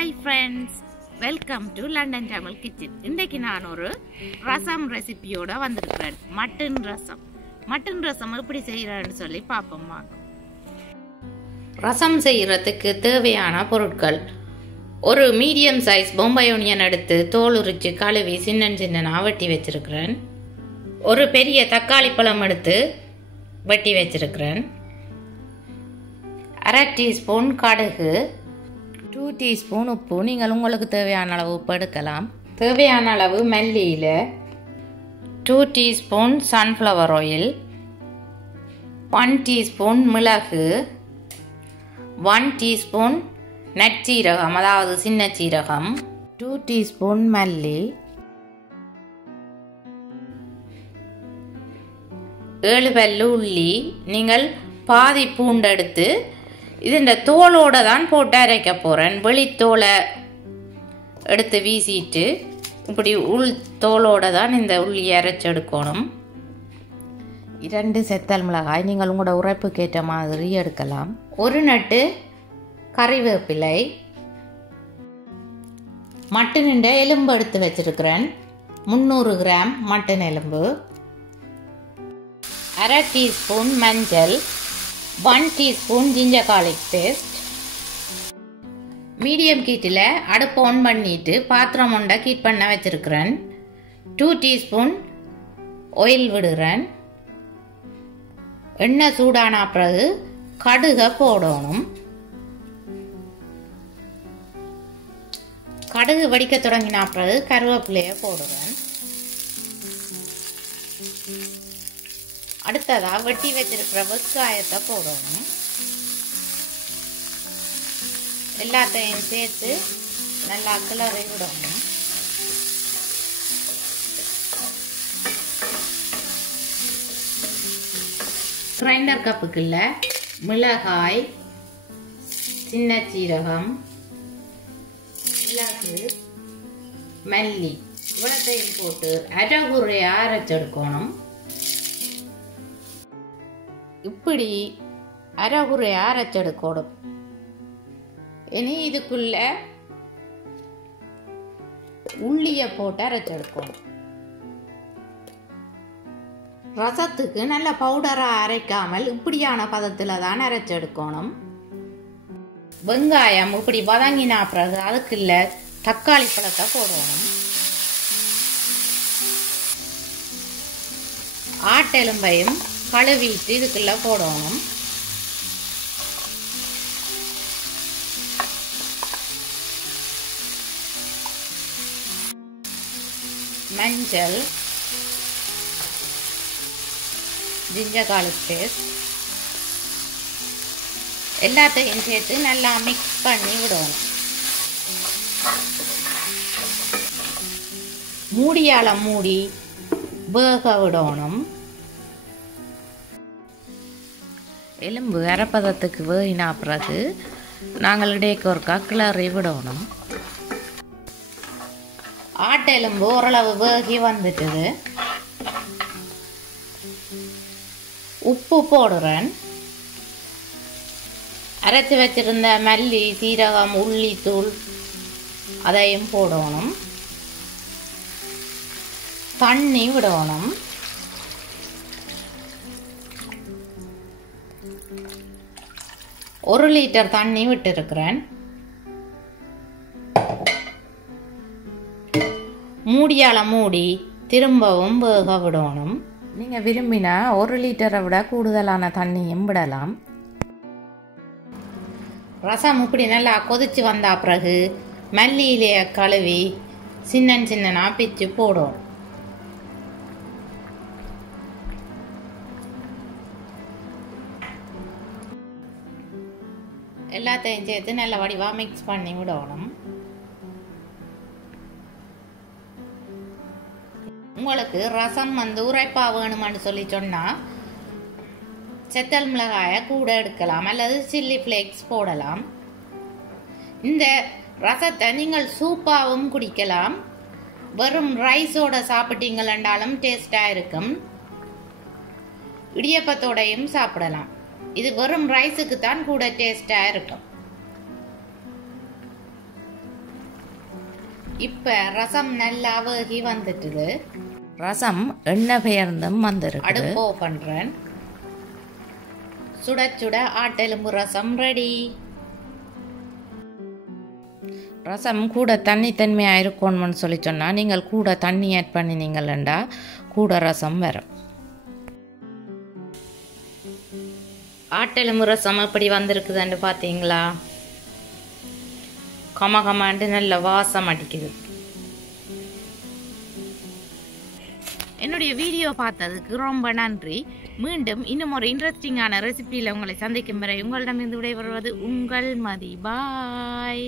Hi friends, welcome to London Tamil kitchen. இன்றைக்கு நான் ஒரு ரசம் ரெசிபியோட வந்திருக்கிறேன். மட்டன் ரசம் எப்படி செய்கிறேன்னு சொல்லி பார்ப்போம் வாங்க. ரசம் செய்கிறதுக்கு தேவையான பொருட்கள்: ஒரு மீடியம் சைஸ் பொம்பாய் ஒனியன் எடுத்து தோல் உரித்து கழுவி சின்ன வெட்டி வச்சிருக்கிறேன். ஒரு பெரிய தக்காளி பழம் எடுத்து வெட்டி வச்சிருக்கிறேன். 1/2 டீஸ்பூன் கடுகு, 2 டீஸ்பூன் உப்பு, நீங்கள் உங்களுக்கு தேவையான அளவு உப்பு எடுக்கலாம். தேவையான அளவு மல்லியில, 2 டீஸ்பூன் சன்ஃப்ளவர் ஆயில், 1 டீஸ்பூன் மிளகு, 1 டீஸ்பூன் நற்சீரகம் அதாவது சின்ன சீரகம், 2 டீஸ்பூன் மல்லி, 7 பல்லு உள்ளி. நீங்கள் பாதி பூண்டு எடுத்து இந்த தோலோட தான் போட்டு அரைக்க போகிறேன். வெளித்தோலை எடுத்து வீசிட்டு இப்படி உள் தோலோட தான் இந்த உள்ளியை அரைச்சி எடுக்கணும். 2 செத்தல் மிளகாய், நீங்கள் உங்களோட உரைப்புக்கு ஏற்ற மாதிரி எடுக்கலாம். 1 நட்டு கறிவேப்பிலை. மட்டன் எலும்பு எடுத்து வச்சிருக்கிறேன். 300 கிராம் மட்டன் எலும்பு. 1/2 டீஸ்பூன் மஞ்சள், 1 teaspoon ginger garlic paste. Medium ஹீட்டில் அடுப்பு ஆன் பண்ணிட்டு பாத்திரம் ஒன்றை ஹீட் பண்ண வச்சிருக்கிறேன். 2 டீஸ்பூன் ஆயில் விடுறேன். எண்ணெய் சூடான பிறகு கடுகை போடணும். கடுகு வடிக்க தொடங்கின பிறகு கருவேப்பிலையை போடுறேன். அடுத்ததா வெட்டி வச்சிருக்கிற வெங்காயத்தை போடணும். எல்லாத்தையும் சேர்த்து நல்லா கிளறி விடணும். கிரைண்டர் கப்புக்குள்ள மிளகாய், சின்ன சீரகம், மிளகு, மல்லி இவ்வளத்தையும் போட்டு அரைகுறையா அரைச்செடுக்கணும். இப்படி அரைகுறையா அரைச்செடுக்கணும். இனி இதுக்குள்ள உள்ளியை போட்டு அரைச்செடுக்கணும். ரசத்துக்கு நல்ல பவுடரா அரைக்காமல் இப்படியான பதத்துல தான் அரைச்செடுக்கணும். வெங்காயம் இப்படி வதங்கினா பிறகு அதுக்குள்ள தக்காளி பழத்தை போடணும். ஆட்டெலும்பையும் கழுவிட்டு இதுக்குள்ள போடணும். மஞ்சள், ஜிஞ்சர் கார்லிக் பேஸ்ட் எல்லாத்தையும் சேர்த்து நல்லா மிக்ஸ் பண்ணி விடணும். மூடியால மூடி வேக விடணும். எலும்பு அரைப்பதத்துக்கு வேகினா பிறகு நாங்கள் இடையே ஒருக்கா கிளறி விடணும். ஆட்டு எலும்பு ஓரளவு வேகி வந்துட்டுது. உப்பு போடுறேன். அரைச்சி வச்சிருந்த மல்லி, சீரகம், உள்ளி தூள் அதையும் போடணும். தண்ணி விடணும். ஒரு லிட்டர் தண்ணி விட்டுருக்கிறேன். மூடியால மூடி திரும்பவும் வேக விடணும். நீங்க விரும்பினா 1 லிட்டரை விட கூடுதலான தண்ணியும் விடலாம். ரசம் இப்படி நல்லா கொதிச்சு வந்த பிறகு மல்லியிலைய கழுவி சின்ன பிச்சு போடும். எல்லாத்தையும் சேர்த்து நல்ல வடிவா மிக்ஸ் பண்ணி விடணும். உங்களுக்கு ரசம் உரைப்பா வேணும்னு சொல்லி சொன்னா செத்தல் மிளகாய கூட எடுக்கலாம் அல்லது சில்லி ஃபிளேக்ஸ் போடலாம். இந்த ரசத்தை நீங்கள் சூப்பாவும் குடிக்கலாம். வெறும் ரைஸோட சாப்பிட்டீங்களாலும் டேஸ்டா இருக்கும். இடியப்பத்தோடையும் சாப்பிடலாம். இது வெறும் ரைஸுக்கு தான் கூட டேஸ்டா இருக்கும். இப்போ ரசம் நல்லா வேகி வந்துட்டுது. ரசம் எண்ணெய் பெயர்ந்தும் வந்துருக்கு. அடுப்பு பண்ணுறேன். சுட சுட ஆட்டெலும்பு ரசம் ரெடி. ரசம் கூட தண்ணித்தன்மையாக இருக்கணும்னு சொல்லி சொன்னால் நீங்கள் கூட தண்ணி ஆட் பண்ணினீங்களா கூட ரசம் வரும். ஆட்டெலும்பு ரசம் எப்படி வந்திருக்குதுன்னு பார்த்தீங்களா? கமகமாண்டு நல்ல வாசம் அடிக்குது. என்னுடைய வீடியோ பார்த்ததுக்கு ரொம்ப நன்றி. மீண்டும் இன்னும் ஒரு இன்ட்ரெஸ்டிங்கான ரெசிபியில் உங்களை சந்திக்கும் வரை உங்களிடமிருந்து விடைபெறுவது உங்கள் மதி. பாய்.